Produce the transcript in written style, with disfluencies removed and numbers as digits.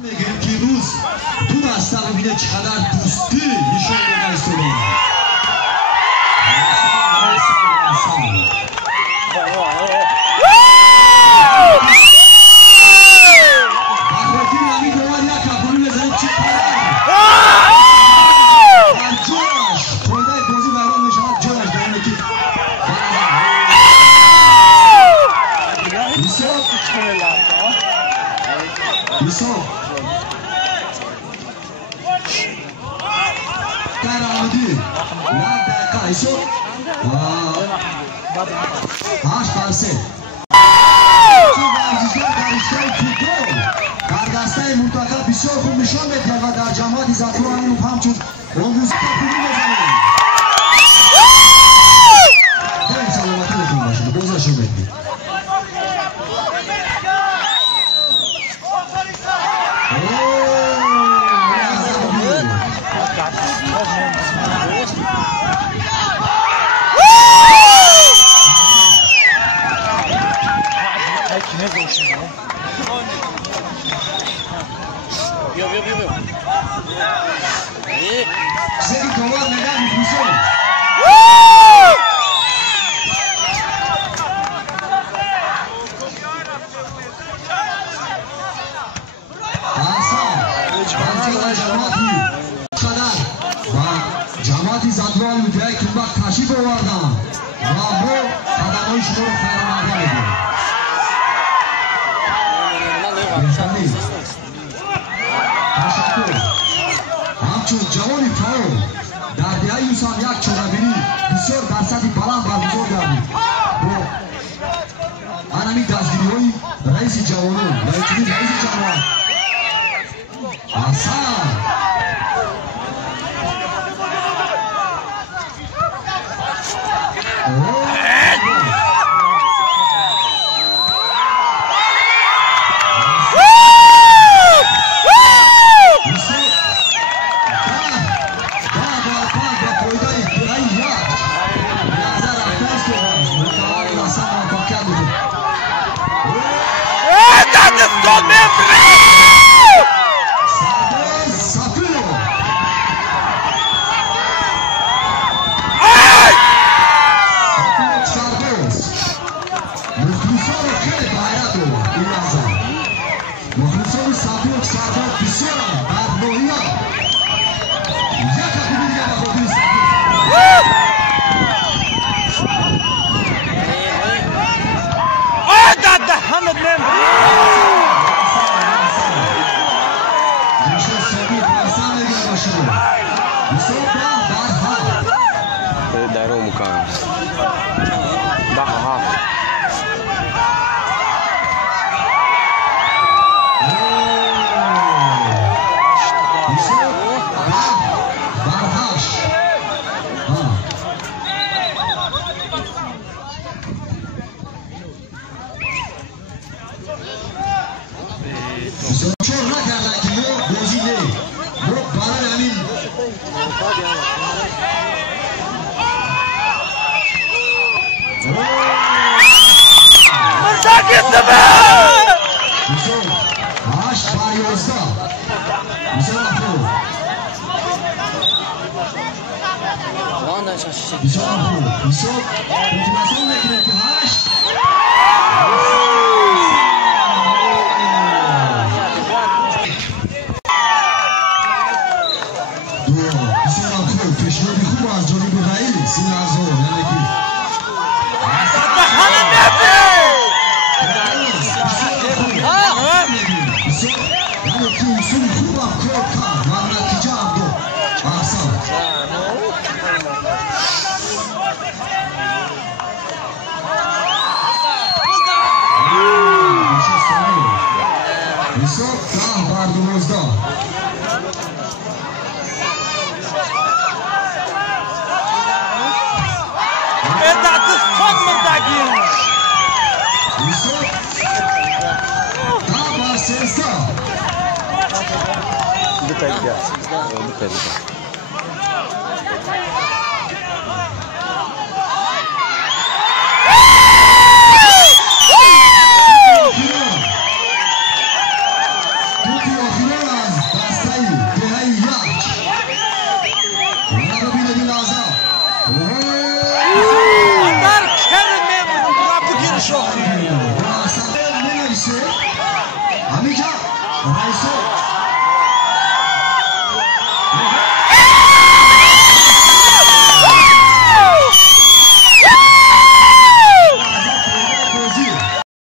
میگیم که روز تو دسته رو بینه چقدر دوستی نشان بده استودیو در دسته منتخب بسیار خوب نشان می‌دهد و در جماعت زاکروان همچون امروز کپولی می‌زنه. دارین سلامتی بهتون باشه. بازشون بدید. Segi kovar neden mikrofon? جماعتی زادوال میگه که وقت تشریف آوردن و ما قدمای شما رو خیرمرده میدیم. همچون جوانی فاو در دهه یوسان یک چونبینی بسیار در سطح بلند برگزار گردید با انمی دستگیری های رئیس جوانان و اجلی رئیس جوان حسن دستایی دهی یک رو بینه دیل آزا اندر کرد میبودم برای بگیر شوخی می نویسه همیجا رئیس